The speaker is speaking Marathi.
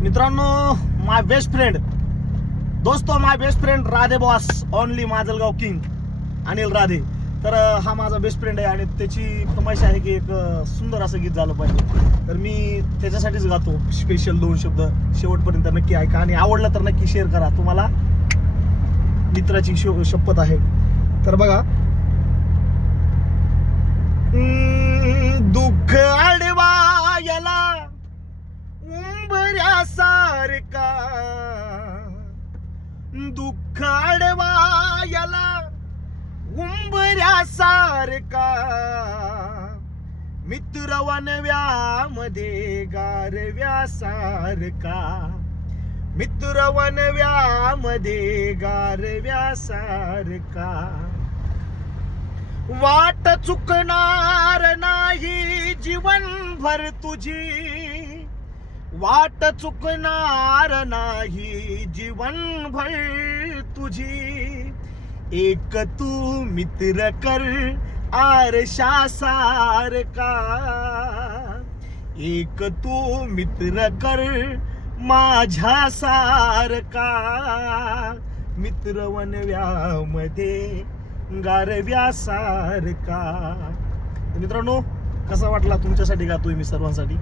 मित्रांनो, माय बेस्ट फ्रेंड दोस्तों, my best friend Radhe boss only Majalgaon king Anil Radhe. तर हा माझा बेस्ट फ्रेंड आहे आणि त्याची फरमाईश आहे की एक सुंदर असं गीत झालं पाहिजे. तर मी त्याच्यासाठीच गातो स्पेशल 2 शब्द. शेवटपर्यंत नक्की ऐका आणि आवडलं तर नक्की शेअर करा. तुम्हाला मित्राची शपथ आहे. तर बघा, दुःख आडवायला उंबऱ्यासारखा, दुःख आडवायला उंबऱ्यासारखा, मित्र वनव्यामध्ये गारव्यासारखा, मित्र वनव्यामध्ये गारव्यासारखा, वाट चुकणार नाही जीवनभर तुझी, वाट चुकणार नाही जीवनभर तुझी, एक तू मित्र कर आरशासारखा, एक तू मित्र कर माझ्यासारखा, मित्र वनव्यामध्ये गारव्यासारखा. मित्रांनो, कसा वाटला तुमच्यासाठी गातोय मी सर्वांसाठी.